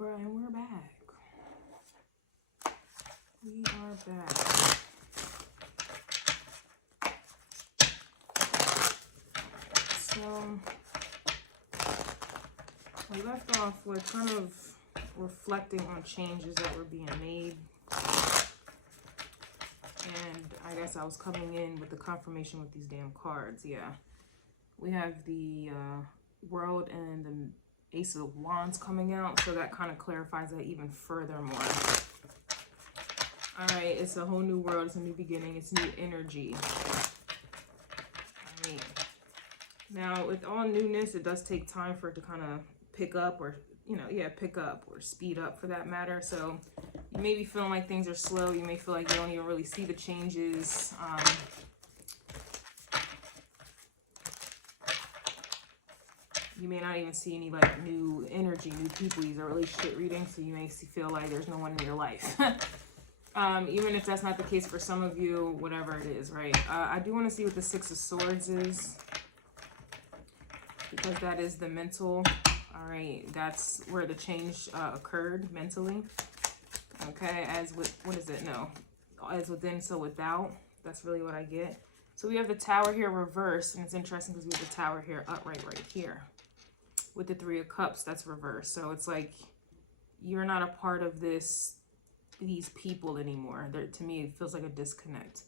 Libra, and we're back. We are back. So, we left off with kind of reflecting on changes that were being made. And I guess I was coming in with the confirmation with these damn cards, yeah. We have the World and the Ace of Wands coming out, so that kind of clarifies that even furthermore. All right, it's a whole new world, it's a new beginning, it's new energy. All right. Now, with all newness, it does take time for it to kind of pick up or, you know, yeah, pick up or speed up for that matter. So you may be feeling like things are slow. You may feel like you don't even really see the changes. You may not even see any like new energy, new people. These are relationship readings, so you may feel like there's no one in your life. Even if that's not the case for some of you, whatever it is, right? I do want to see what the Six of Swords is, because that is the mental. All right, that's where the change occurred mentally. Okay, as with, what is it? No, as within, so without. That's really what I get. So we have the Tower here reversed, and it's interesting because we have the Tower here upright right here. With the Three of Cups, that's reversed. So it's like you're not a part of these people anymore. To me, it feels like a disconnect.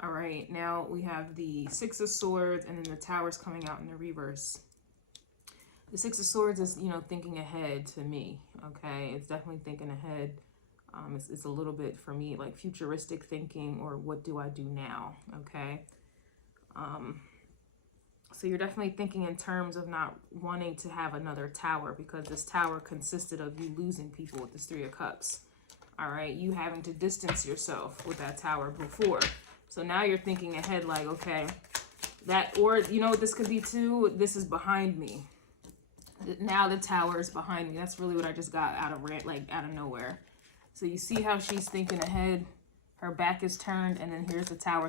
All right, now we have the Six of Swords, and then the Tower's coming out in the reverse. The Six of Swords is, you know, thinking ahead to me, okay? It's definitely thinking ahead. It's a little bit, for me, like futuristic thinking, or what do I do now, okay? So you're definitely thinking in terms of not wanting to have another tower, because this tower consisted of you losing people with this Three of Cups, all right? You having to distance yourself with that tower before. So now you're thinking ahead like, okay, that, or you know what this could be too? This is behind me. Now the tower is behind me. That's really what I just got out of nowhere. So you see how she's thinking ahead. Her back is turned, and then here's the tower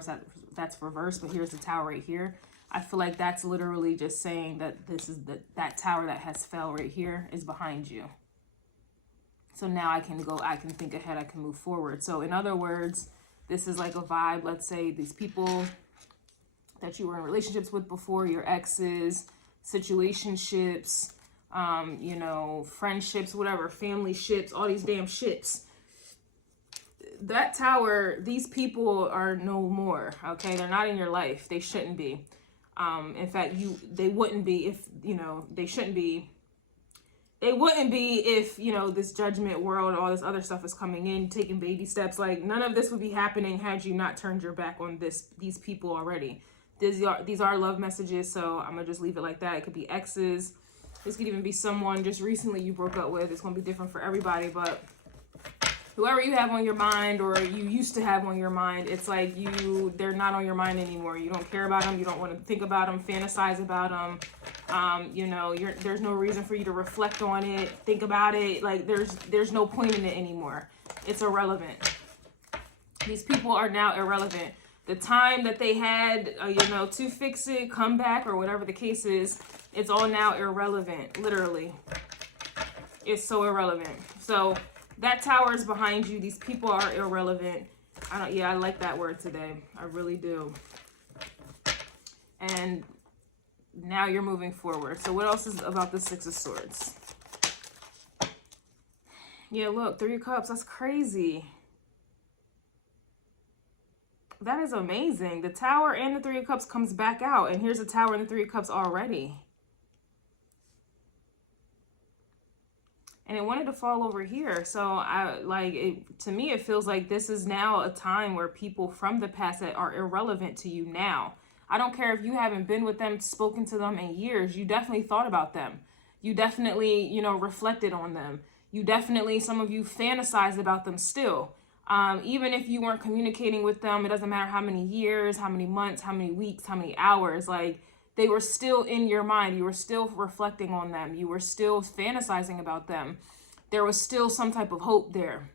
that's reversed, but here's the tower right here. I feel like that's literally just saying that this is that tower that has fell right here is behind you. So now I can think ahead, I can move forward. So in other words, this is like a vibe. Let's say these people that you were in relationships with before, your exes, situationships, you know, friendships, whatever, family ships, all these damn ships. That tower, these people are no more, okay? They're not in your life. They shouldn't be. In fact, they wouldn't be if, you know, they shouldn't be. They wouldn't be if, you know, this judgment world, all this other stuff is coming in, taking baby steps. Like, none of this would be happening had you not turned your back on these people already. These are love messages, so I'm going to just leave it like that. It could be exes. This could even be someone just recently you broke up with. It's going to be different for everybody, but whoever you have on your mind, or you used to have on your mind, it's like they're not on your mind anymore. You don't care about them. You don't want to think about them, fantasize about them. You know, there's no reason for you to reflect on it, think about it. Like there's no point in it anymore. It's irrelevant. These people are now irrelevant. The time that they had, you know, to fix it, come back, or whatever the case is, it's all now irrelevant, literally. It's so irrelevant. So that tower is behind you. These people are irrelevant. I like that word today. I really do. And now you're moving forward. So what else is about the Six of Swords? Yeah, look, Three of Cups. That's crazy. That is amazing. The Tower and the Three of Cups comes back out. And here's the Tower and the Three of Cups already. And it wanted to fall over here. So to me, it feels like this is now a time where people from the past that are irrelevant to you now. I don't care if you haven't been with them, spoken to them in years. You definitely thought about them. You definitely, you know, reflected on them. You definitely, some of you fantasized about them still. Even if you weren't communicating with them, it doesn't matter how many years, how many months, how many weeks, how many hours, like they were still in your mind. You were still reflecting on them. You were still fantasizing about them. There was still some type of hope there.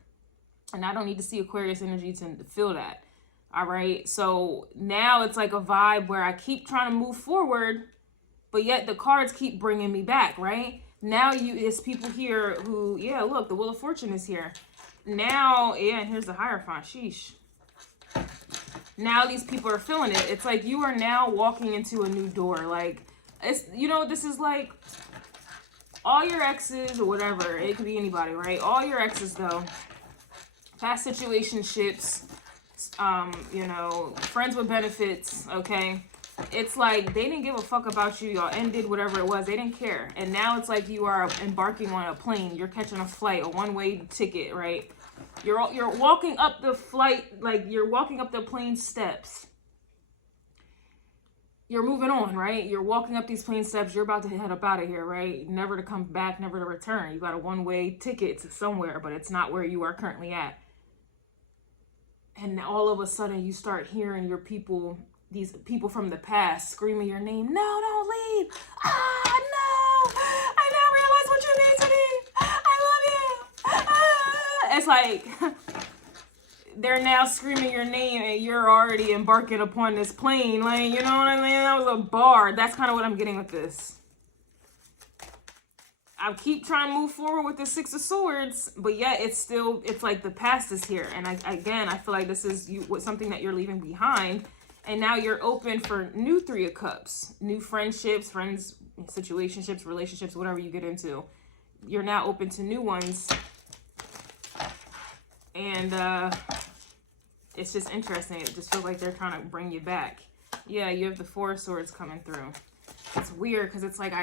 And I don't need to see Aquarius energy to feel that. All right. So now it's like a vibe where I keep trying to move forward, but yet the cards keep bringing me back, right? Now it's people here who, yeah, look, the Wheel of Fortune is here. Now, yeah, and here's the Hierophant. Sheesh. Now these people are feeling it. It's like you are now walking into a new door. Like, it's, you know, this is like all your exes or whatever. It could be anybody, right? All your exes, though. Past situationships, you know, friends with benefits, okay? It's like they didn't give a fuck about you. Y'all ended whatever it was. They didn't care. And now it's like you are embarking on a plane. You're catching a flight, a one-way ticket, right? You're walking up the flight, like you're walking up the plane steps. You're moving on, right? You're walking up these plane steps. You're about to head up out of here, right? Never to come back, never to return. You got a one-way ticket to somewhere, but it's not where you are currently at. And all of a sudden you start hearing your people, these people from the past screaming your name. No, don't leave. Ah, no. I now realize what you mean to me. I love you. Ah. It's like they're now screaming your name and you're already embarking upon this plane. Like, you know what I mean? That was a bar. That's kind of what I'm getting with this. I keep trying to move forward with the Six of Swords, but yet it's like the past is here. And I feel like this is something that you're leaving behind. And now you're open for new Three of Cups, new friendships, situationships, relationships, whatever you get into. You're now open to new ones. And it's just interesting. It just feels like they're trying to bring you back. Yeah, you have the Four of Swords coming through. It's weird because it's like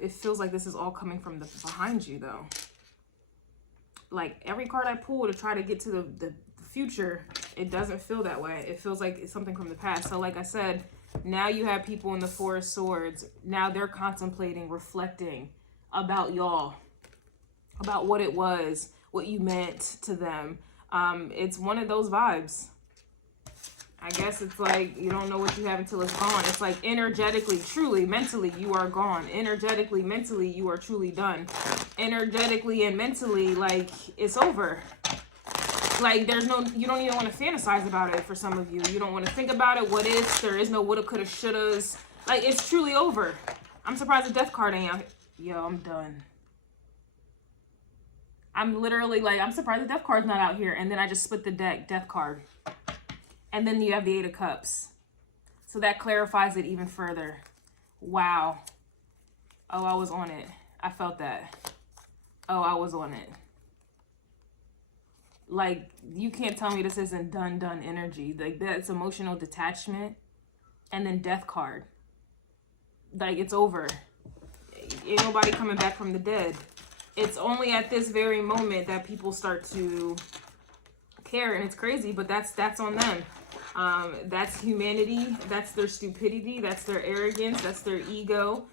it feels like this is all coming from behind you, though. Like every card I pull to try to get to the future, it doesn't feel that way. It feels like it's something from the past. So like I said, now you have people in the Four of Swords. Now they're contemplating, reflecting about y'all, about what it was, what you meant to them. It's one of those vibes. I guess it's like you don't know what you have until it's gone. It's like energetically, truly, mentally, you are gone. Energetically, mentally, you are truly done. Energetically and mentally, like, it's over. Like, you don't even want to fantasize about it for some of you. You don't want to think about it. What if? There is no woulda, coulda, shouldas. Like, it's truly over. I'm surprised the Death card ain't out. Yo, I'm done. I'm literally like, I'm surprised the Death card's not out here. And then I just split the deck, Death card. And then you have the Eight of Cups. So that clarifies it even further. Wow. Oh, I was on it. I felt that. Oh, I was on it. Like, you can't tell me this isn't done energy. Like, that's emotional detachment. And then Death card. Like, it's over. Ain't nobody coming back from the dead. It's only at this very moment that people start to care, and it's crazy, but that's on them. That's humanity, that's their stupidity, that's their arrogance, that's their ego,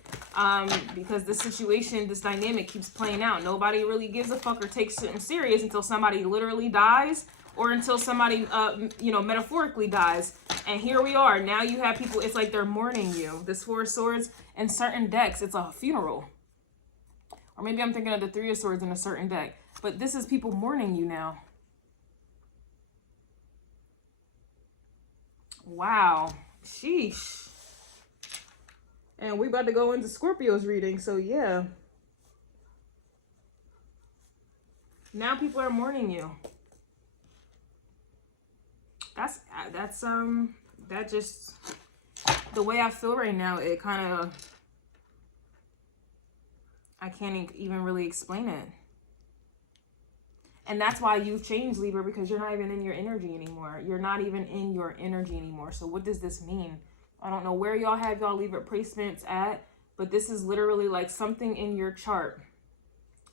because the situation, this dynamic keeps playing out. Nobody really gives a fuck or takes it serious until somebody literally dies, or until somebody metaphorically dies. And here we are. Now you have people, it's like they're mourning you. This Four of Swords in certain decks, it's a funeral. Or maybe I'm thinking of the Three of Swords in a certain deck, but this is people mourning you now. Wow. Sheesh. And we about to go into Scorpio's reading, so yeah. Now people are mourning you. That just, the way I feel right now, it kind of, I can't even really explain it. And that's why you've changed, Libra, because you're not even in your energy anymore. You're not even in your energy anymore. So what does this mean? I don't know where y'all have y'all Libra placements at, but this is literally like something in your chart.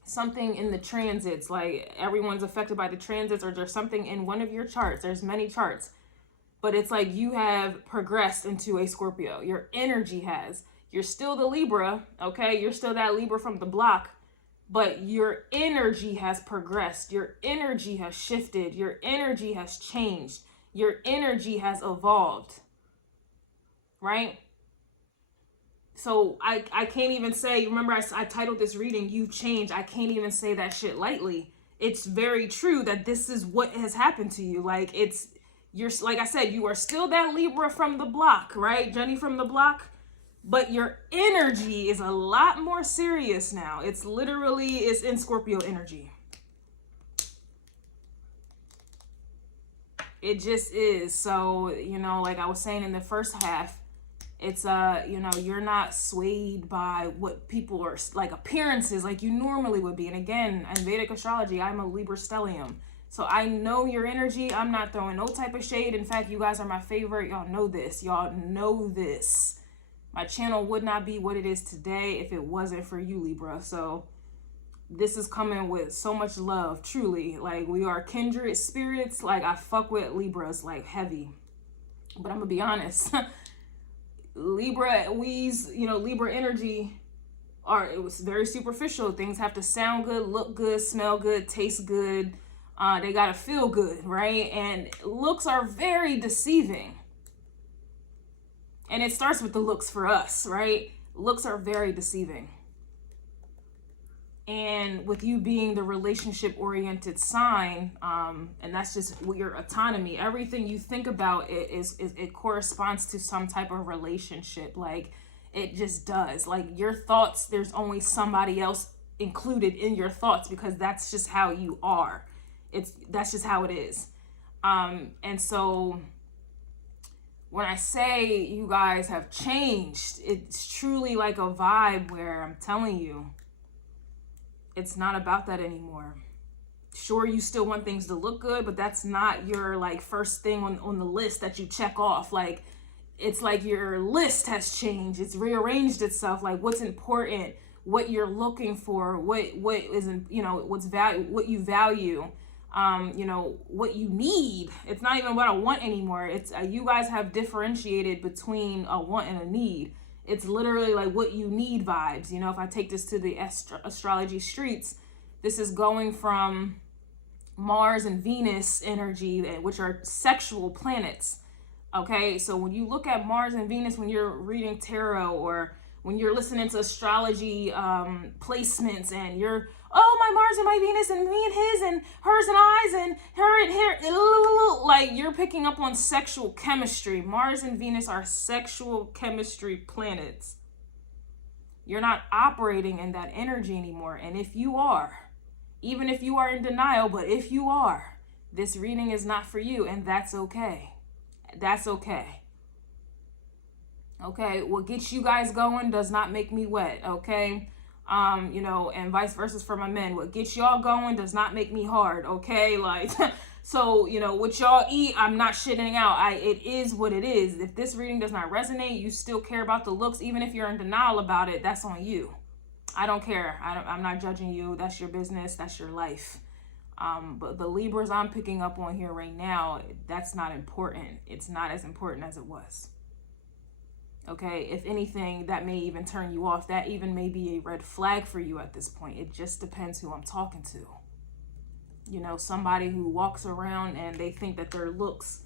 Something in the transits, like everyone's affected by the transits, or there's something in one of your charts. There's many charts, but it's like you have progressed into a Scorpio. Your energy has. You're still the Libra, okay? You're still that Libra from the block, but your energy has progressed. Your energy has shifted. Your energy has changed. Your energy has evolved, right? So I can't even say, remember I titled this reading, You've Changed. I can't even say that shit lightly. It's very true that this is what has happened to you. Like, you're, like I said, you are still that Libra from the block, right? Jenny from the block. But your energy is a lot more serious now. It's in Scorpio energy. It just is. So, you know, like I was saying in the first half, it's, you know, you're not swayed by what people are, like appearances, like you normally would be. And again, in Vedic astrology, I'm a Libra stellium. So I know your energy. I'm not throwing no type of shade. In fact, you guys are my favorite. Y'all know this. Y'all know this. My channel would not be what it is today if it wasn't for you, Libra. So this is coming with so much love, truly. Like, we are kindred spirits. Like, I fuck with Libras, like, heavy. But I'm gonna be honest. Libra, you know, Libra energy it was very superficial. Things have to sound good, look good, smell good, taste good. They gotta feel good, right? And looks are very deceiving. And it starts with the looks for us, right? Looks are very deceiving. And with you being the relationship-oriented sign, and that's just your autonomy, everything you think about it corresponds to some type of relationship. Like, it just does. Like, your thoughts, there's only somebody else included in your thoughts because that's just how you are. That's just how it is. And so when I say you guys have changed, it's truly like a vibe where I'm telling you, it's not about that anymore. Sure, you still want things to look good, but that's not your like first thing on the list that you check off. Like, it's like your list has changed. It's rearranged itself. Like, what's important, what you're looking for, what isn't, you know, what you value, you know, what you need. It's not even what I want anymore. It's you guys have differentiated between a want and a need. It's literally like what you need vibes. You know, if I take this to the astrology streets, this is going from Mars and Venus energy, which are sexual planets. Okay, so when you look at Mars and Venus, when you're reading tarot or when you're listening to astrology placements and you're, oh, my Mars and my Venus and me and his and hers and I's and her and here, like, you're picking up on sexual chemistry. Mars and Venus are sexual chemistry planets. You're not operating in that energy anymore. And if you are, even if you are in denial, but if you are, this reading is not for you, and that's okay. That's okay. Okay, what gets you guys going does not make me wet, okay? You know, and vice versa for my men. What gets y'all going does not make me hard, okay? Like, so, you know, what y'all eat, I'm not shitting out. It is what it is. If this reading does not resonate, you still care about the looks, even if you're in denial about it, that's on you. I don't care. I'm not judging you. That's your business. That's your life. But the Libras I'm picking up on here right now, that's not important. It's not as important as it was. Okay, if anything, that may even turn you off. That even may be a red flag for you at this point. It just depends who I'm talking to. You know, somebody who walks around and they think that their looks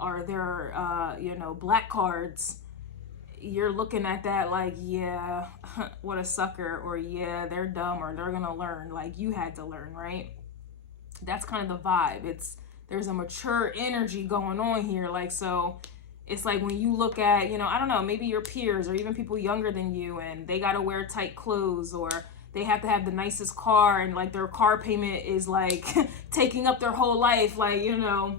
are their, you know, black cards. You're looking at that like, yeah, what a sucker, or yeah, they're dumb, or they're gonna learn. Like, you had to learn, right? That's kind of the vibe. There's a mature energy going on here. Like, so it's like when you look at, you know, I don't know, maybe your peers or even people younger than you, and they got to wear tight clothes, or they have to have the nicest car, and like their car payment is like taking up their whole life. Like, you know,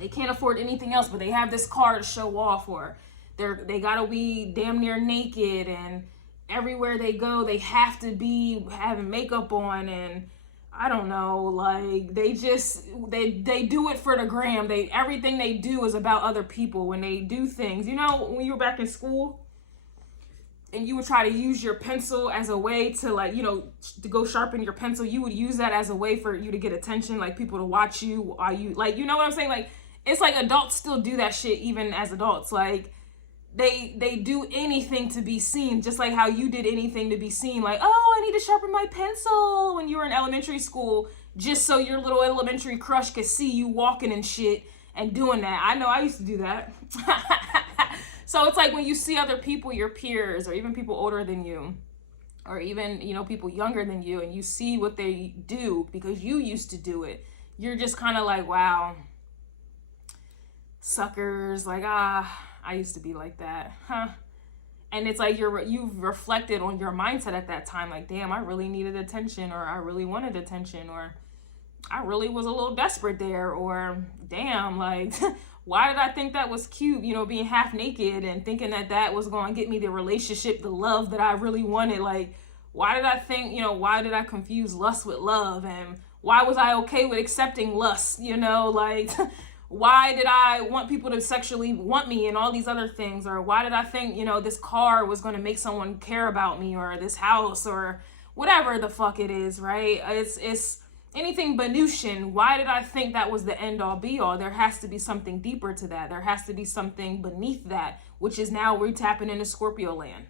they can't afford anything else, but they have this car to show off, or they got to be damn near naked, and everywhere they go, they have to be having makeup on, and I don't know, like, they do it for the gram. Everything they do is about other people when they do things. You know, when you were back in school and you would try to use your pencil as a way to, like, you know, to go sharpen your pencil, you would use that as a way for you to get attention, like people to watch you while you, like, you know what I'm saying? Like, it's like adults still do that shit even as adults. Like, they do anything to be seen, just like how you did anything to be seen. Like, oh, I need to sharpen my pencil when you were in elementary school, just so your little elementary crush could see you walking and shit and doing that. I know I used to do that. So it's like when you see other people, your peers, or even people older than you, or even, you know, people younger than you, and you see what they do because you used to do it, you're just kind of like, wow, suckers, like, I used to be like that, huh? And it's like you've reflected on your mindset at that time, like, damn, I really needed attention, or I really wanted attention, or I really was a little desperate there, or damn, like, why did I think that was cute, you know, being half naked and thinking that that was going to get me the relationship, the love that I really wanted. Like, why did I think, you know, why did I confuse lust with love? And why was I okay with accepting lust, you know, like, why did I want people to sexually want me and all these other things? Or why did I think, you know, this car was going to make someone care about me, or this house, or whatever the fuck it is, right? It's anything Venusian. Why did I think that was the end all be all? There has to be something deeper to that. There has to be something beneath that, which is now we're tapping into Scorpio land.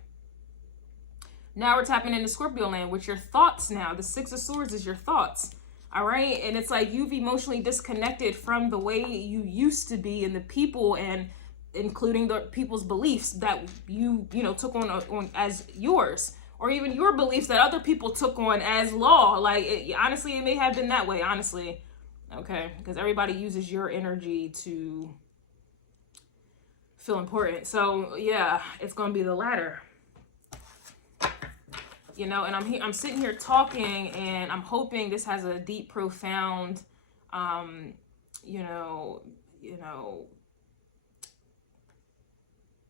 Now we're tapping into Scorpio land with your thoughts now. The Six of Swords is your thoughts. All right. And it's like you've emotionally disconnected from the way you used to be, and the people, and including the people's beliefs that you know, took on as yours, or even your beliefs that other people took on as law. Like, honestly, it may have been that way, honestly. Okay. Because everybody uses your energy to feel important. So yeah, it's going to be the latter. You know, and I'm sitting here talking, and I'm hoping this has a deep, profound, you know,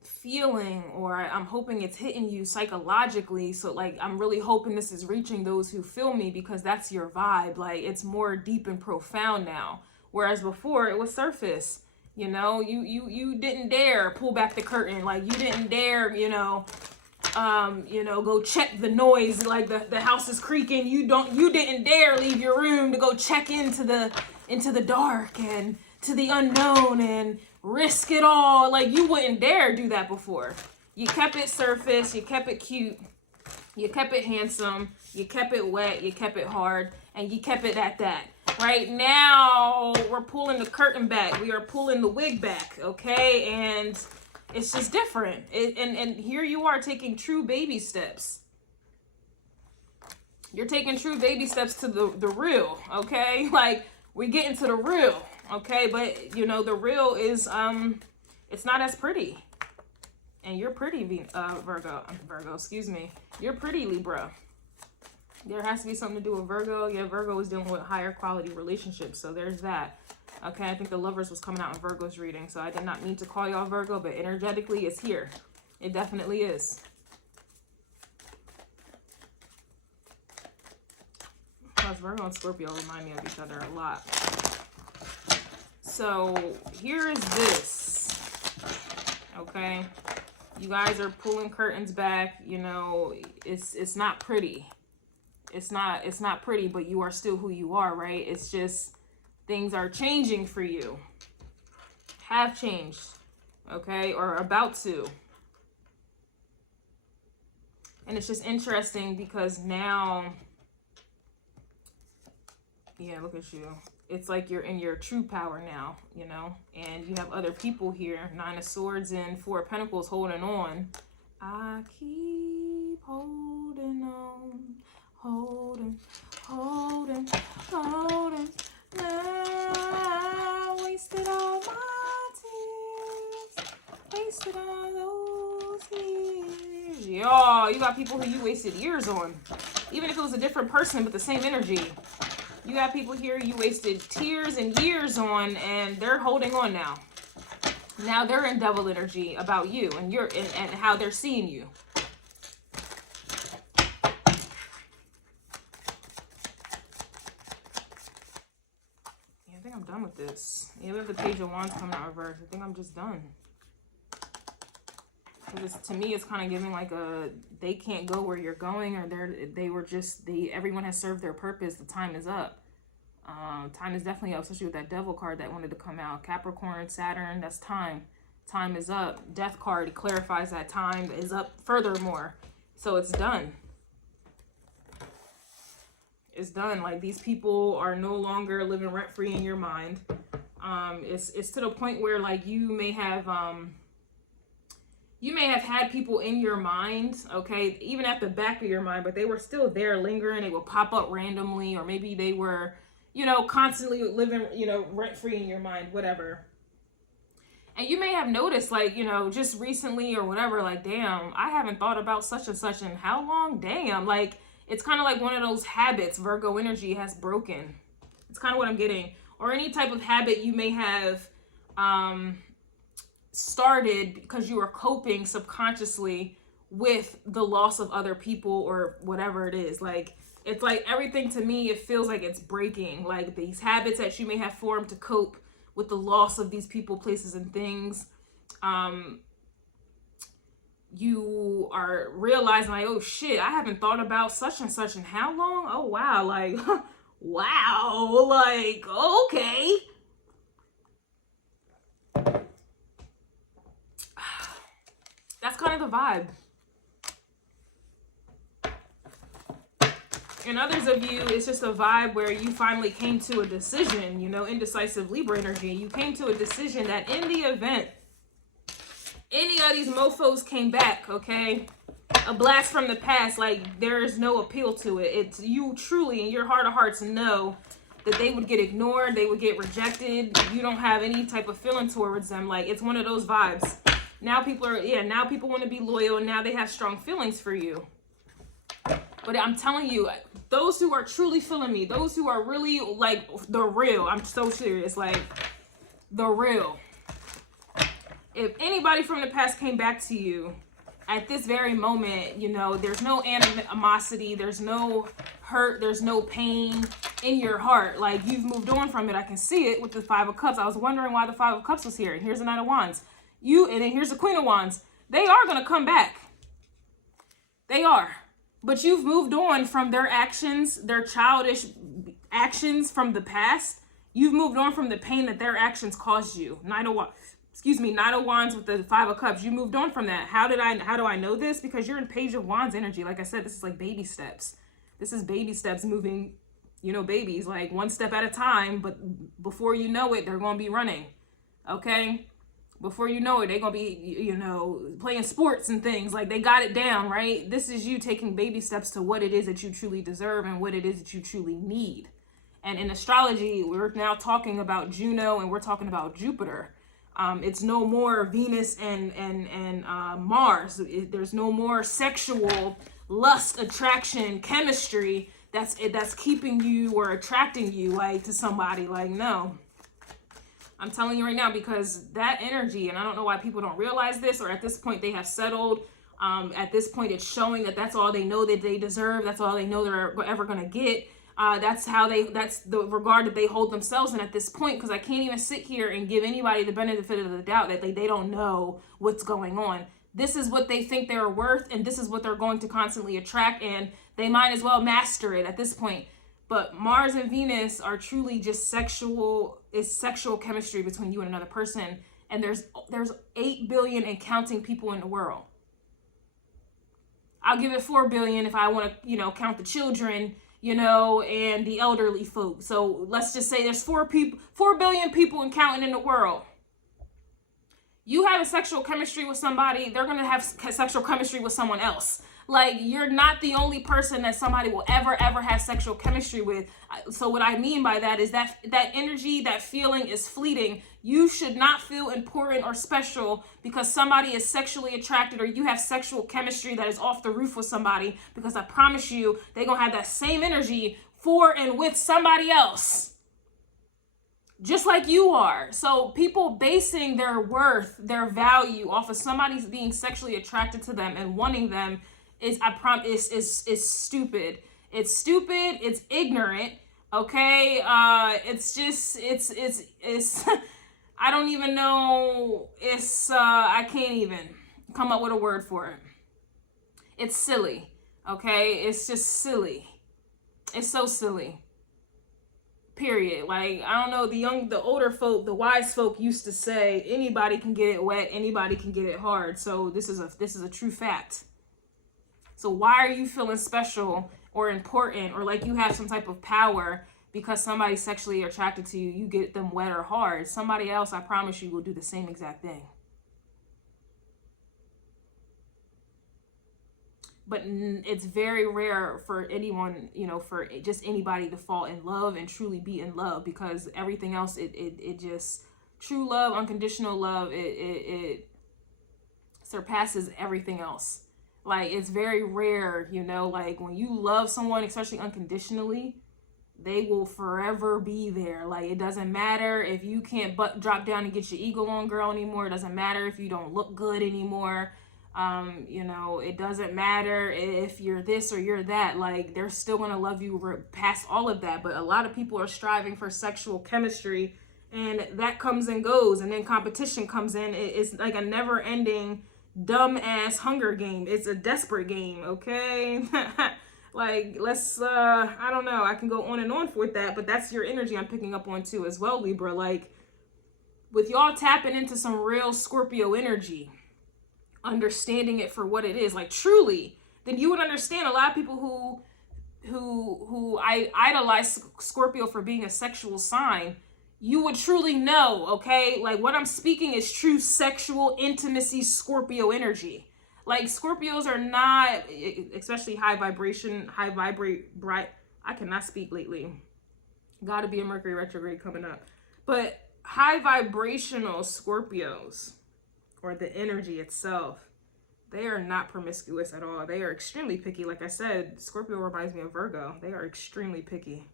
feeling, or I'm hoping it's hitting you psychologically. So like, I'm really hoping this is reaching those who feel me, because that's your vibe. Like, it's more deep and profound now. Whereas before it was surface, you know, you didn't dare pull back the curtain. Like, you didn't dare, you know, go check the noise, like the house is creaking. You didn't dare leave your room to go check into the dark and to the unknown and risk it all. Like, you wouldn't dare do that before. You kept it surface, you kept it cute, you kept it handsome, you kept it wet, you kept it hard, and you kept it at that. Right now, we're pulling the curtain back. We are pulling the wig back, okay? And it's just different. And here you are taking true baby steps. You're taking true baby steps to the real, okay? Like, we're getting to the real, okay? But, you know, the real is, it's not as pretty. And you're pretty, Virgo, excuse me. You're pretty, Libra. There has to be something to do with Virgo. Yeah, Virgo is dealing with higher quality relationships, so there's that. Okay, I think the Lovers was coming out in Virgo's reading, so I did not mean to call y'all Virgo, but energetically it's here. It definitely is. Plus, Virgo and Scorpio remind me of each other a lot. So here is this. Okay, you guys are pulling curtains back. You know, it's not pretty. It's not pretty, but you are still who you are, right? It's just things are changing for you. Have changed, okay? Or about to. And it's just interesting because now, yeah, look at you. It's like you're in your true power now, you know? And you have other people here. 9 of Swords and 4 of Pentacles holding on. I keep holding on. Holding. Now, wasted all my tears. Wasted all those years. Y'all, you got people who you wasted years on. Even if it was a different person with the same energy. You got people here you wasted tears and years on, and they're holding on now. Now they're in double energy about you and and how they're seeing you. I'm done with this. Yeah, we have the Page of Wands coming out reverse. I think I'm just done. Because to me, it's kind of giving like a, they can't go where you're going, or everyone has served their purpose. The time is up. Time is definitely up, especially with that Devil card that wanted to come out. Capricorn, Saturn, that's time. Time is up. Death card clarifies that time is up furthermore. So it's done. It's done. Like, these people are no longer living rent-free in your mind. It's to the point where, like, you may have had people in your mind, okay, even at the back of your mind, but they were still there lingering. They will pop up randomly, or maybe they were, you know, constantly living, you know, rent-free in your mind, whatever. And you may have noticed, like, you know, just recently or whatever, like, damn, I haven't thought about such and such in how long? Damn. Like, it's kind of like one of those habits Virgo energy has broken. It's kind of what I'm getting. Or any type of habit you may have started because you were coping subconsciously with the loss of other people or whatever it is. Like, it's like everything to me, it feels like it's breaking. Like, these habits that you may have formed to cope with the loss of these people, places, and things. You are realizing, like, oh shit, I haven't thought about such and such in how long? Oh wow, like, wow, like, okay. That's kind of the vibe. And others of you, it's just a vibe where you finally came to a decision, you know, indecisive Libra energy. You came to a decision that in the event any of these mofos came back, okay, a blast from the past, like, there is no appeal to it. It's you truly, in your heart of hearts, know that they would get ignored, they would get rejected. You don't have any type of feeling towards them. Like, it's one of those vibes. Now people are, now people want to be loyal, and now they have strong feelings for you. But I'm telling you, those who are truly feeling me, those who are really, like, the real, I'm so serious, like, the real. If anybody from the past came back to you at this very moment, you know, there's no animosity, there's no hurt, there's no pain in your heart. Like, you've moved on from it. I can see it with the Five of Cups. I was wondering why the Five of Cups was here. And here's the Knight of Wands. And then here's the Queen of Wands. They are going to come back. They are. But you've moved on from their actions, their childish actions from the past. You've moved on from the pain that their actions caused you. Knight of Wands with the Five of Cups. You moved on from that. How do I know this? Because you're in Page of Wands energy. Like I said, this is like baby steps. This is baby steps moving, you know, babies, like one step at a time. But before you know it, they're going to be running. Okay? Before you know it, they're going to be, you know, playing sports and things. Like, they got it down, right? This is you taking baby steps to what it is that you truly deserve and what it is that you truly need. And in astrology, we're now talking about Juno and we're talking about Jupiter. It's no more Venus and Mars. There's no more sexual lust, attraction, chemistry that's keeping you or attracting you, like, to somebody. Like, no. I'm telling you right now, because that energy, and I don't know why people don't realize this, or at this point they have settled. At this point, it's showing that that's all they know that they deserve. That's all they know they're ever going to get. That's the regard that they hold themselves in at this point, because I can't even sit here and give anybody the benefit of the doubt that they don't know what's going on. This is what they think they're worth, and this is what they're going to constantly attract, and they might as well master it at this point. But Mars and Venus are truly just sexual chemistry between you and another person. And there's 8 billion and counting people in the world. I'll give it 4 billion if I want to, you know, count the children, you know, and the elderly folk. So let's just say there's 4 billion people and counting in the world. You have a sexual chemistry with somebody, they're going to have sexual chemistry with someone else. Like, you're not the only person that somebody will ever have sexual chemistry with. So what I mean by that is that energy, that feeling is fleeting. You should not feel important or special because somebody is sexually attracted or you have sexual chemistry that is off the roof with somebody, because I promise you, they're going to have that same energy for and with somebody else. Just like you are. So people basing their worth, their value off of somebody's being sexually attracted to them and wanting them is stupid. It's stupid. It's ignorant. Okay. It's just, it's, I don't even know. I can't even come up with a word for it. It's silly. Okay. It's just silly. It's so silly. Period. Like, I don't know, the older folk, the wise folk used to say, anybody can get it wet, anybody can get it hard. So this is a true fact. So why are you feeling special or important or like you have some type of power because somebody's sexually attracted to you? You get them wet or hard. Somebody else, I promise you, will do the same exact thing. But it's very rare for anyone, you know, for just anybody to fall in love and truly be in love, because everything else, it just True love, unconditional love, it surpasses everything else. Like, it's very rare, you know, like when you love someone, especially unconditionally, they will forever be there. Like, it doesn't matter if you can't drop down and get your ego on, girl, anymore. It doesn't matter if you don't look good anymore. You know, it doesn't matter if you're this or you're that. Like, they're still going to love you past all of that. But a lot of people are striving for sexual chemistry, and that comes and goes, and then competition comes in. It's like a never ending dumb ass Hunger game. It's a desperate game, okay? Like, let's I don't know, I can go on and on with that, but that's your energy I'm picking up on too as well, Libra. Like, with y'all tapping into some real Scorpio energy, understanding it for what it is, like truly, then you would understand a lot of people who I idolize Scorpio for being a sexual sign. You would truly know, okay? Like, what I'm speaking is true sexual intimacy Scorpio energy. Like, Scorpios are not, especially high vibration, I cannot speak lately. Gotta be a Mercury retrograde coming up. But high vibrational Scorpios, or the energy itself, they are not promiscuous at all. They are extremely picky. Like I said, Scorpio reminds me of Virgo. They are extremely picky.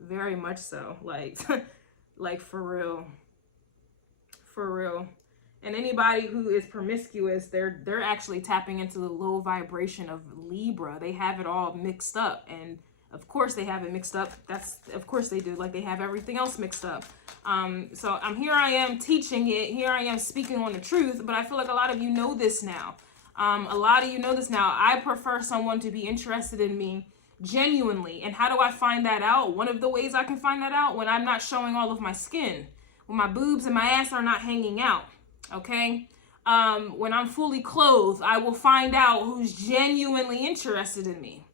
Very much so. Like... Like, for real. For real. And anybody who is promiscuous, they're actually tapping into the low vibration of Libra. They have it all mixed up. And of course they have it mixed up. Of course they do. Like, they have everything else mixed up. So here I am teaching it. Here I am speaking on the truth. But I feel like a lot of you know this now. A lot of you know this now. I prefer someone to be interested in me genuinely. And how do I find that out? One of the ways I can find that out, when I'm not showing all of my skin, when my boobs and my ass are not hanging out, okay? When I'm fully clothed, I will find out who's genuinely interested in me.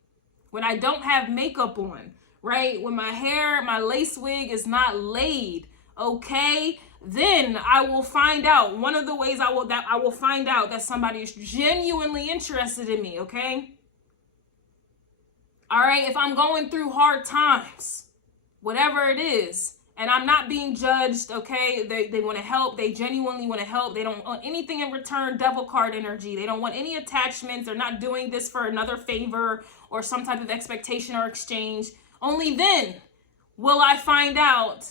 When I don't have makeup on, right? When my hair, my lace wig is not laid, okay? Then I will find out. One of the ways I will find out that somebody is genuinely interested in me, okay? All right, if I'm going through hard times, whatever it is, and I'm not being judged, okay, they want to help, they genuinely want to help, they don't want anything in return, devil card energy, they don't want any attachments, they're not doing this for another favor or some type of expectation or exchange, only then will I find out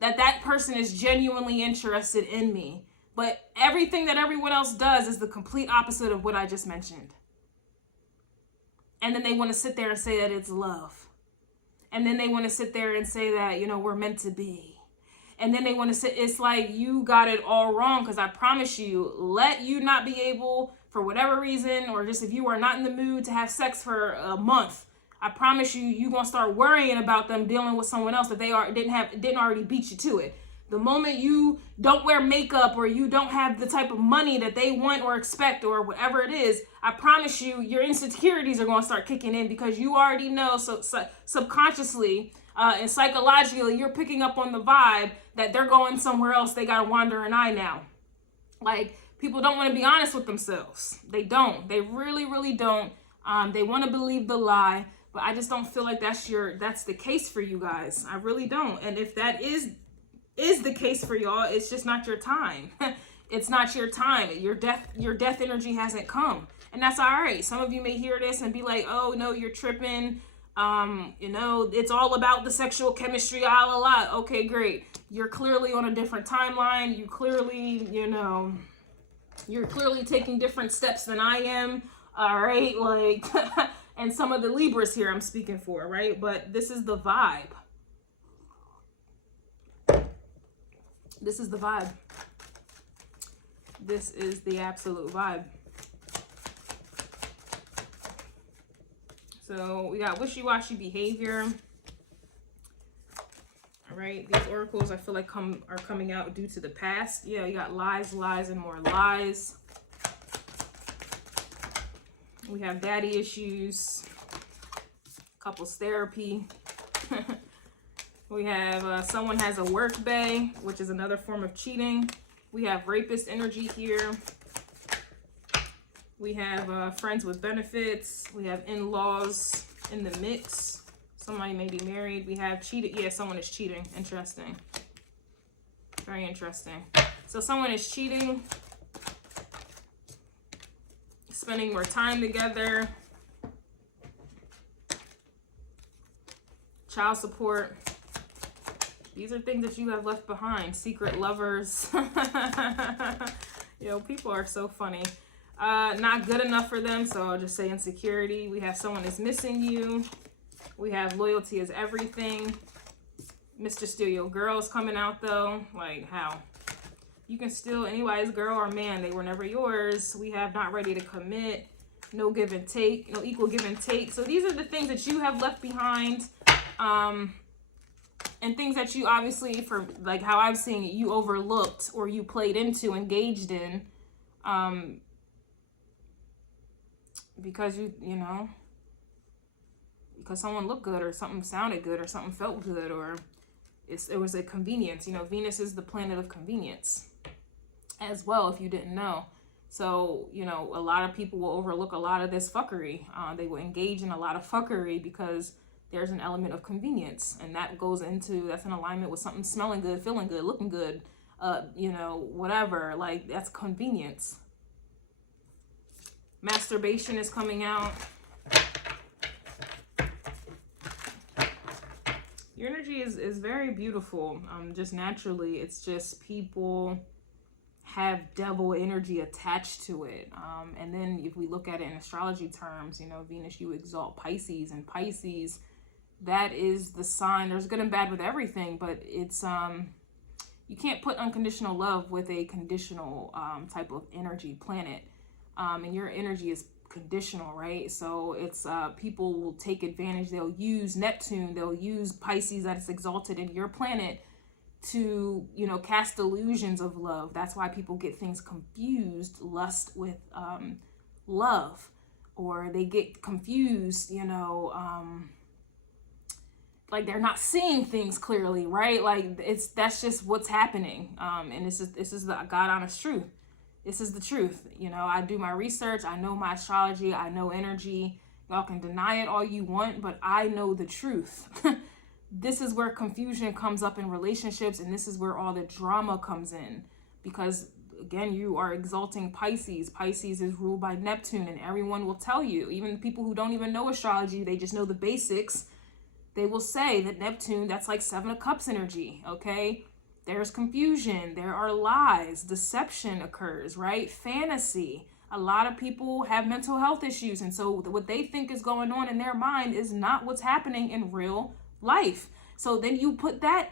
that that person is genuinely interested in me. But everything that everyone else does is the complete opposite of what I just mentioned. And then they want to sit there and say that it's love. And then they want to sit there and say that, you know, we're meant to be. And then they want to sit, it's like you got it all wrong. Because I promise you, let you not be able, for whatever reason, or just if you are not in the mood to have sex for a month, I promise you, you're going to start worrying about them dealing with someone else that they didn't already beat you to it. The moment you don't wear makeup or you don't have the type of money that they want or expect or whatever it is, I promise you, your insecurities are going to start kicking in because you already know subconsciously and psychologically, you're picking up on the vibe that they're going somewhere else. They got a wandering eye now. Like, people don't want to be honest with themselves. They don't. They really, really don't. They want to believe the lie, but I just don't feel like that's the case for you guys. I really don't. And if that is the case for y'all, it's just not your time. It's not your time. Your death energy hasn't come, and that's all right. Some of you may hear this and be like, oh no, you're tripping. You know, it's all about the sexual chemistry, a lot. Okay, great. You're clearly on a different timeline. You clearly, you know, you're clearly taking different steps than I am. All right, like, and some of the Libras here I'm speaking for, right? But this is the vibe. This is the vibe. This is the absolute vibe. So we got wishy-washy behavior. All right, these oracles I feel like are coming out due to the past. Yeah, you got lies, lies, and more lies. We have daddy issues, couples therapy. We have someone has a work bae, which is another form of cheating. We have rapist energy here. We have friends with benefits. We have in-laws in the mix. Somebody may be married. We have cheated. Yeah, someone is cheating. Interesting. Very interesting. So someone is cheating, spending more time together, child support. These are things that you have left behind. Secret lovers. You know, people are so funny. Not good enough for them, so I'll just say insecurity. We have someone is missing you. We have loyalty is everything. Mr. Steal Your Girl's coming out though. Like, how? You can steal anybody's girl or man. They were never yours. We have not ready to commit. No give and take. No equal give and take. So these are the things that you have left behind. And things that you obviously, for like how I'm seeing it, you overlooked or you played into, engaged in. Because you know, because someone looked good or something sounded good or something felt good, or it was a convenience. You know, Venus is the planet of convenience as well, if you didn't know. So, you know, a lot of people will overlook a lot of this fuckery. They will engage in a lot of fuckery because there's an element of convenience, and that goes into, that's in alignment with something smelling good, feeling good, looking good, you know, whatever. Like, that's convenience. Masturbation is coming out. Your energy is very beautiful. Just naturally, it's just people have devil energy attached to it. And then if we look at it in astrology terms, you know, Venus, you exalt Pisces, and Pisces, that is the sign. There's good and bad with everything, but it's you can't put unconditional love with a conditional type of energy planet. And your energy is conditional, right? So it's people will take advantage. They'll use Neptune, they'll use Pisces that is exalted in your planet to, you know, cast illusions of love. That's why people get things confused, lust with love, or they get confused, you know, like they're not seeing things clearly, right? Like that's just what's happening. And this is the God honest truth. This is the truth. You know, I do my research. I know my astrology. I know energy. Y'all can deny it all you want, but I know the truth. This is where confusion comes up in relationships, and this is where all the drama comes in. Because, again, you are exalting Pisces. Pisces is ruled by Neptune, and everyone will tell you, even people who don't even know astrology, they just know the basics, they will say that Neptune, that's like Seven of Cups energy, okay? There's confusion, there are lies, deception occurs, right? Fantasy. A lot of people have mental health issues, and so what they think is going on in their mind is not what's happening in real life. So then you put that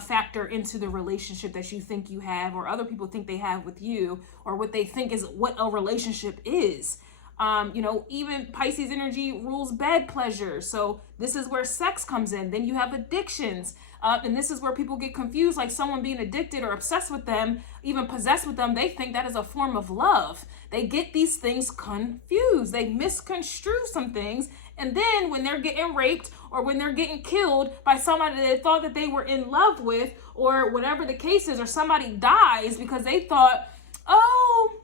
factor into the relationship that you think you have, or other people think they have with you, or what they think is what a relationship is. You know, even Pisces energy rules bed pleasure. So this is where sex comes in. Then you have addictions. And this is where people get confused, like someone being addicted or obsessed with them, even possessed with them. They think that is a form of love. They get these things confused. They misconstrue some things. And then when they're getting raped or when they're getting killed by somebody they thought that they were in love with, or whatever the case is, or somebody dies because they thought, oh,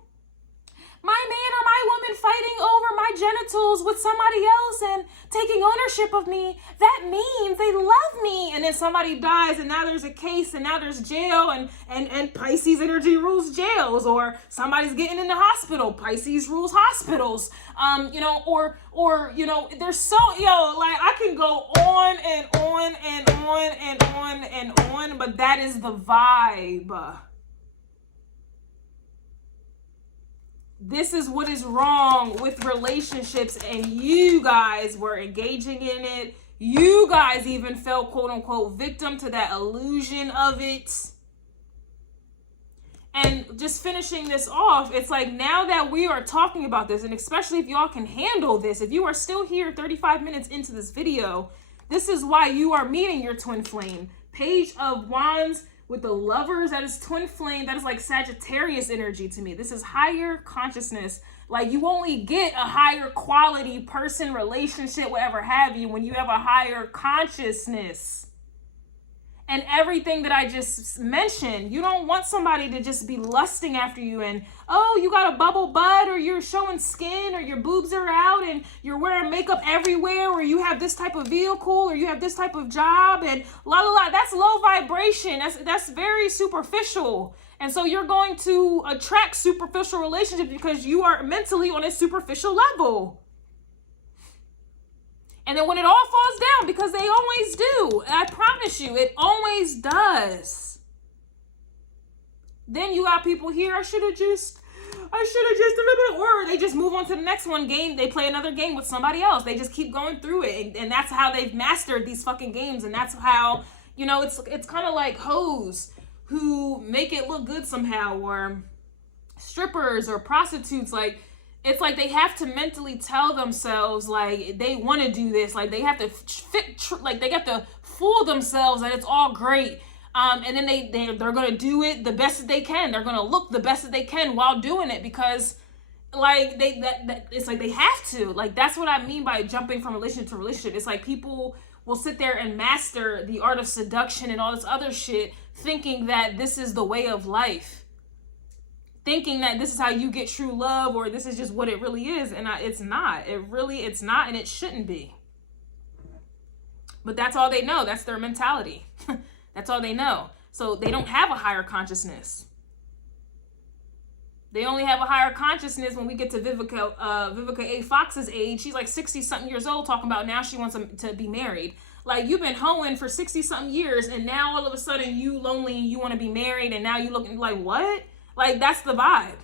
my man or my woman fighting over my genitals with somebody else and taking ownership of me, that means they love me. And then somebody dies, and now there's a case, and now there's jail, and Pisces energy rules jails. Or somebody's getting in the hospital, Pisces rules hospitals. You know, or you know, there's so, like I can go on and on and on and on and on, but that is the vibe. This is what is wrong with relationships, and you guys were engaging in it. You guys even fell, quote unquote, victim to that illusion of it. And just finishing this off, it's like, now that we are talking about this, and especially if y'all can handle this, if you are still here 35 minutes into this video, this is why you are meeting your twin flame. Page of Wands with the Lovers, that is twin flame. That is like Sagittarius energy to me. This is higher consciousness. Like, you only get a higher quality person, relationship, whatever have you, when you have a higher consciousness. and everything that I just mentioned. You don't want somebody to just be lusting after you and, oh, you got a bubble butt, or you're showing skin, or your boobs are out, and you're wearing makeup everywhere, or you have this type of vehicle, or you have this type of job, and la la la. That's low vibration. That's very superficial. And so you're going to attract superficial relationships because you are mentally on a superficial level. And then when it all falls down, because they always do, I promise you, it always does. Then you got people here, I should have just, or they just move on to the next one game. They play another game with somebody else. They just keep going through it. And that's how they've mastered these fucking games. And that's how, you know, it's kind of like hoes who make it look good somehow, or strippers or prostitutes. Like, it's like they have to mentally tell themselves, like, they want to do this. Like, they have to they have to fool themselves that it's all great. And then they're going to do it the best that they can. They're going to look the best that they can while doing it, because like it's like they have to. Like, that's what I mean by jumping from relationship to relationship. It's like people will sit there and master the art of seduction and all this other shit, thinking that this is the way of life. Thinking that this is how you get true love, or this is just what it really is. And it's not. It's not, and it shouldn't be. But that's all they know. That's their mentality. That's all they know. So they don't have a higher consciousness. They only have a higher consciousness when we get to Vivica A. Fox's age. She's like 60-something years old, talking about now she wants to be married. Like, you've been hoeing for 60-something years, and now all of a sudden you lonely and you want to be married, and now you looking like, what? Like, that's the vibe.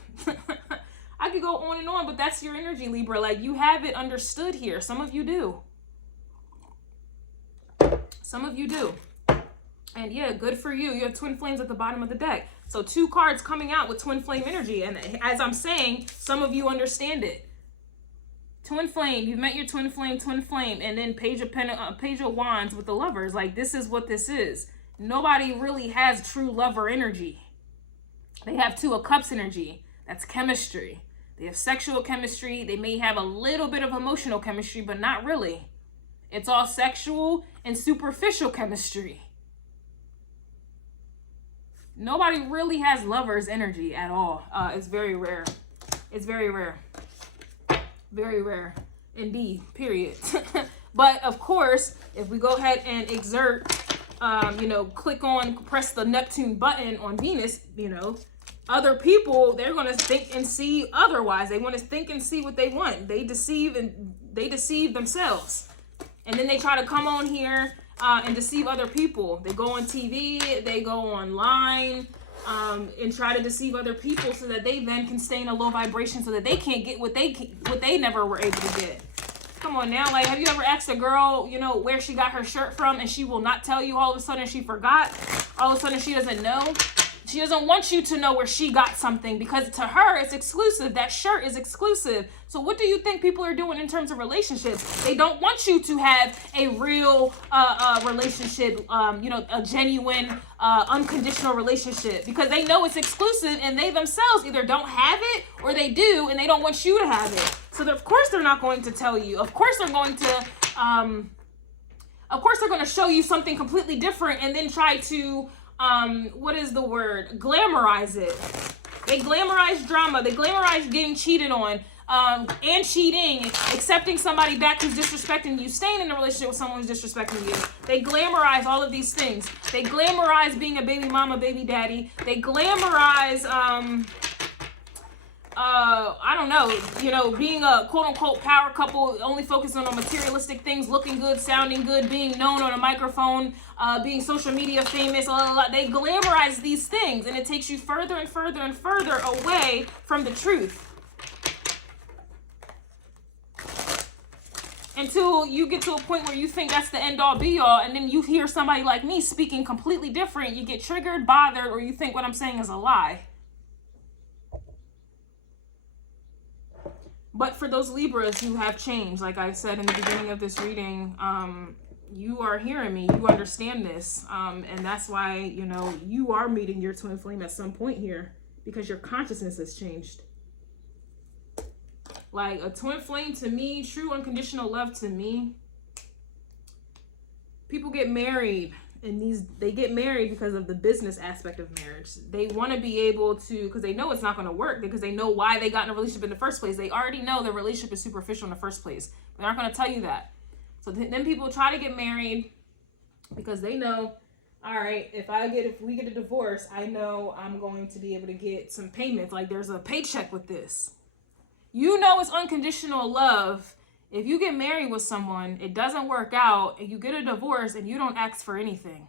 I could go on and on, but that's your energy, Libra. Like, you have it understood here. Some of you do. Some of you do. And yeah, good for you. You have twin flames at the bottom of the deck. So 2 cards coming out with twin flame energy. And as I'm saying, some of you understand it. Twin flame, you've met your twin flame, and then page of wands with the lovers. Like, this is what this is. Nobody really has true lover energy. They have 2 of cups energy. That's chemistry. They have sexual chemistry. They may have a little bit of emotional chemistry, but not really. It's all sexual and superficial chemistry. Nobody really has lover's energy at all. It's very rare. It's very rare. Very rare indeed, period. But of course, if we go ahead and exert, press the Neptune button on Venus, other people, they're going to think and see otherwise. They want to think and see what they want. They deceive themselves. And then they try to come on here and deceive other people. They go on TV, they go online, and try to deceive other people so that they then can stay in a low vibration, so that they can't get what they never were able to get. Come on now. Like, have you ever asked a girl, where she got her shirt from, and she will not tell you? All of a sudden she forgot. All of a sudden she doesn't know. She doesn't want you to know where she got something, because to her it's exclusive. That shirt is exclusive. So what do you think people are doing in terms of relationships? They don't want you to have a real relationship, a genuine, unconditional relationship, because they know it's exclusive, and they themselves either don't have it or they do, and they don't want you to have it. So of course they're not going to tell you. Of course they're going to, show you something completely different, and then try to, glamorize it. They glamorize drama. They glamorize getting cheated on, and cheating, accepting somebody back who's disrespecting you, staying in a relationship with someone who's disrespecting you. They glamorize all of these things. They glamorize being a baby mama, baby daddy. They glamorize, being a quote-unquote power couple, only focusing on materialistic things, looking good, sounding good, being known on a microphone, being social media famous, They glamorize these things, and it takes you further and further and further away from the truth. Until you get to a point where you think that's the end-all, be-all, and then you hear somebody like me speaking completely different, you get triggered, bothered, or you think what I'm saying is a lie. But for those Libras who have changed, like I said in the beginning of this reading, you are hearing me, you understand this, and that's why, you are meeting your twin flame at some point here, because your consciousness has changed. Like, a twin flame to me, true unconditional love to me, people get married And they get married because of the business aspect of marriage. They want to be able to, because they know it's not going to work, because they know why they got in a relationship in the first place. They already know the relationship is superficial in the first place. They're not going to tell you that. So then people try to get married because they know, all right, if we get a divorce, I know I'm going to be able to get some payments. Like, there's a paycheck with this. You know it's unconditional love. If you get married with someone, it doesn't work out, and you get a divorce and you don't ask for anything.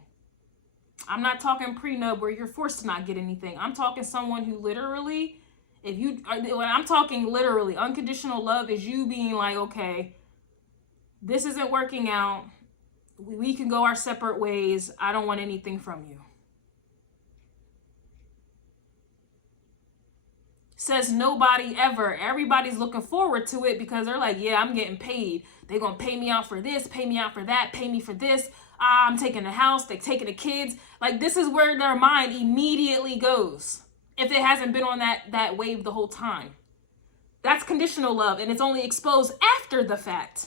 I'm not talking prenup where you're forced to not get anything. I'm talking someone who literally, when I'm talking literally, unconditional love is you being like, okay, this isn't working out. We can go our separate ways. I don't want anything from you. Says nobody ever. Everybody's looking forward to it because they're like, yeah, I'm getting paid. They're going to pay me out for this, pay me out for that, pay me for this. I'm taking the house, they're taking the kids. Like, this is where their mind immediately goes if it hasn't been on that wave the whole time. That's conditional love, and it's only exposed after the fact.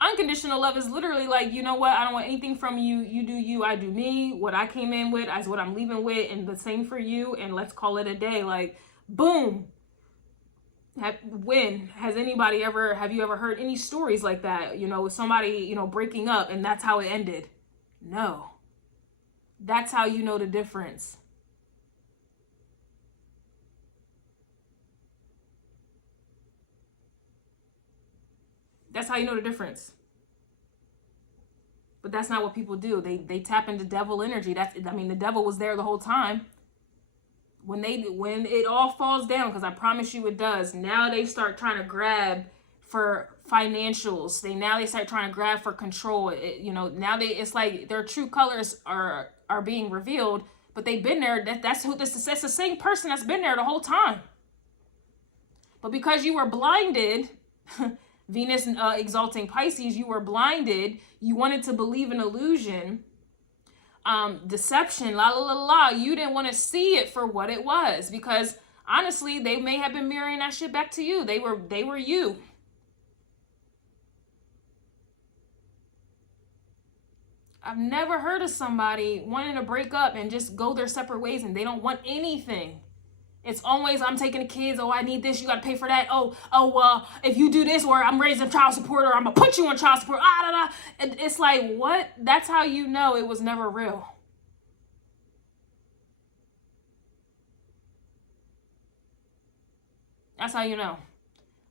Unconditional love is literally like, you know what? I don't want anything from you. You do you, I do me. What I came in with is what I'm leaving with, and the same for you, and let's call it a day. Like, boom. Have you ever heard any stories like that? You know, with somebody, breaking up and that's how it ended? No. That's how you know the difference. That's how you know the difference. But that's not what people do. They tap into devil energy. The devil was there the whole time. When it all falls down, because I promise you it does, now they start trying to grab for financials. They start trying to grab for control. It's like their true colors are being revealed, but they've been there. That's the same person that's been there the whole time. But because you were blinded, Venus exalting Pisces, you were blinded. You wanted to believe in illusion, deception, you didn't want to see it for what it was, because honestly, they may have been mirroring that shit back to you. They were you. I've never heard of somebody wanting to break up and just go their separate ways and they don't want anything. It's always, I'm taking the kids. Oh, I need this. You got to pay for that. If you do this, or I'm raising child support, or I'm going to put you on child support. It's like, what? That's how you know it was never real. That's how you know.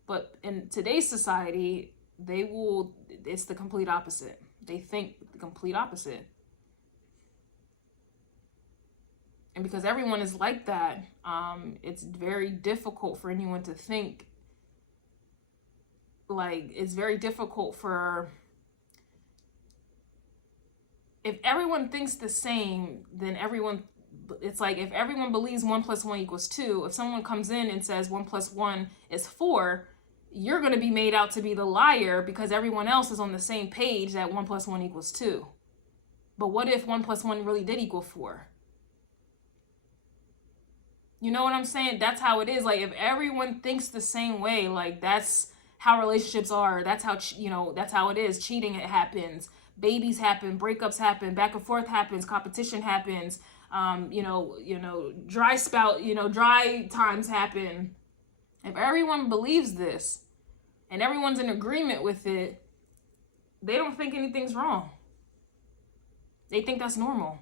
But in today's society, it's the complete opposite. They think the complete opposite. And because everyone is like that, it's very difficult for anyone to think. Like, it's very difficult if everyone thinks the same, then it's like if everyone believes 1 + 1 = 2, if someone comes in and says 1 + 1 is 4, you're going to be made out to be the liar because everyone else is on the same page that 1 + 1 = 2. But what if 1 + 1 really did equal 4? You know what I'm saying? That's how it is. Like, if everyone thinks the same way, like, that's how relationships are. That's how, that's how it is. Cheating, it happens. Babies happen. Breakups happen. Back and forth happens. Competition happens. Dry times happen. If everyone believes this and everyone's in agreement with it, they don't think anything's wrong. They think that's normal.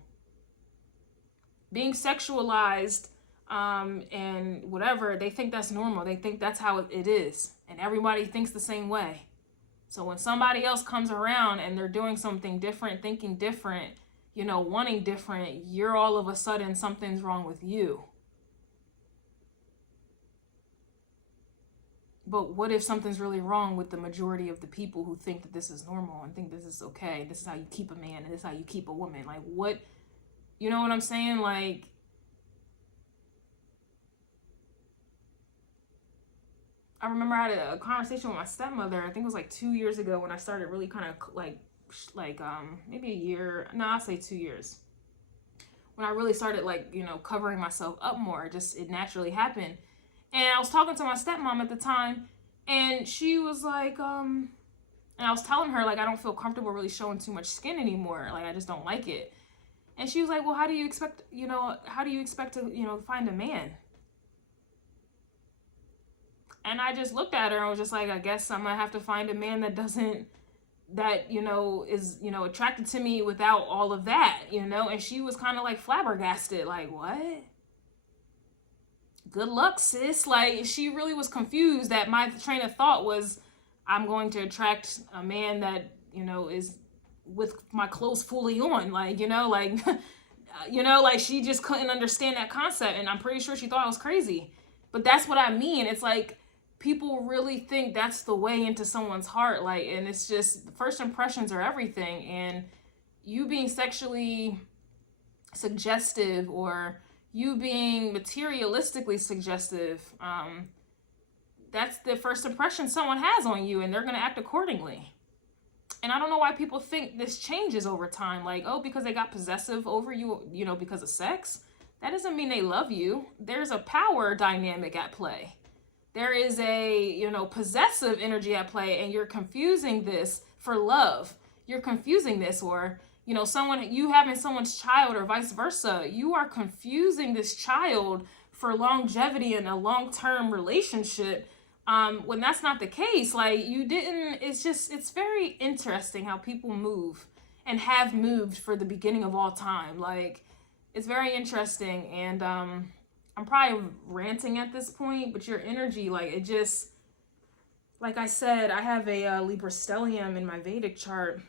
Being sexualized, and whatever, they think that's normal. They think that's how it is, and everybody thinks the same way. So when somebody else comes around and they're doing something different, thinking different, wanting different, you're all of a sudden, something's wrong with you. But what if something's really wrong with the majority of the people who think that this is normal and think this is okay, this is how you keep a man, and this is how you keep a woman? Like, what, you know what I'm saying? Like, I remember I had a conversation with my stepmother, I think it was like 2 years ago, when I started really kind of like maybe a year, no, I'll say 2 years. When I really started covering myself up more, it naturally happened. And I was talking to my stepmom at the time, and she was like, and I was telling her, like, I don't feel comfortable really showing too much skin anymore. Like, I just don't like it. And she was like, well, how do you expect, you know, how do you expect to, you know, find a man? And I just looked at her and was just like, I guess I'm gonna have to find a man that doesn't, that, you know, is, you know, attracted to me without all of that, you know? And she was kind of like flabbergasted, like, what? Good luck, sis. Like, she really was confused that my train of thought was, I'm going to attract a man that, you know, is with my clothes fully on, like, you know, like, you know, like, she just couldn't understand that concept. And I'm pretty sure she thought I was crazy. But that's what I mean. It's like, people really think that's the way into someone's heart. Like, and it's just, first impressions are everything. And you being sexually suggestive, or you being materialistically suggestive, that's the first impression someone has on you, and they're going to act accordingly. And I don't know why people think this changes over time. Like, oh, because they got possessive over you, you know, because of sex, that doesn't mean they love you. There's a power dynamic at play. There is a, you know, possessive energy at play, and you're confusing this for love. You're confusing this, or, you know, someone, you having someone's child, or vice versa. You are confusing this child for longevity in a long-term relationship, when that's not the case. Like, you didn't, it's just, it's very interesting how people move and have moved for the beginning of all time. Like, it's very interesting. And I'm probably ranting at this point, but your energy, like, it just, like I said, I have a Libra stellium in my Vedic chart,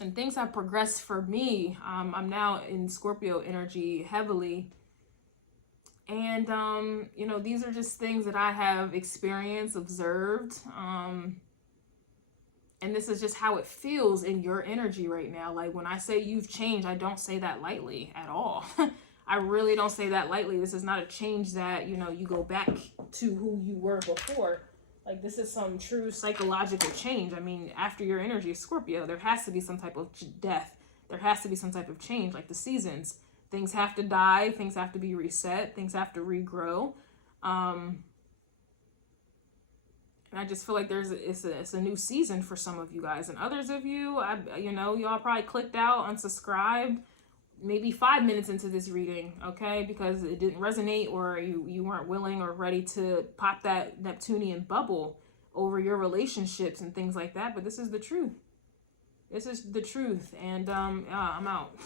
and things have progressed for me. I'm now in Scorpio energy heavily. And, you know, these are just things that I have experienced, observed. And this is just how it feels in your energy right now. Like, when I say you've changed, I don't say that lightly at all. I really don't say that lightly. This is not a change that, you know, you go back to who you were before. Like, this is some true psychological change. I mean, after your energy is Scorpio, there has to be some type of death. There has to be some type of change, like the seasons. Things have to die. Things have to be reset. Things have to regrow. And I just feel like it's a new season for some of you guys. And others of you, you know, y'all probably clicked out, unsubscribed, maybe 5 minutes into this reading, okay? Because it didn't resonate, or you weren't willing or ready to pop that Neptunian bubble over your relationships and things like that. But this is the truth. This is the truth. And I'm out.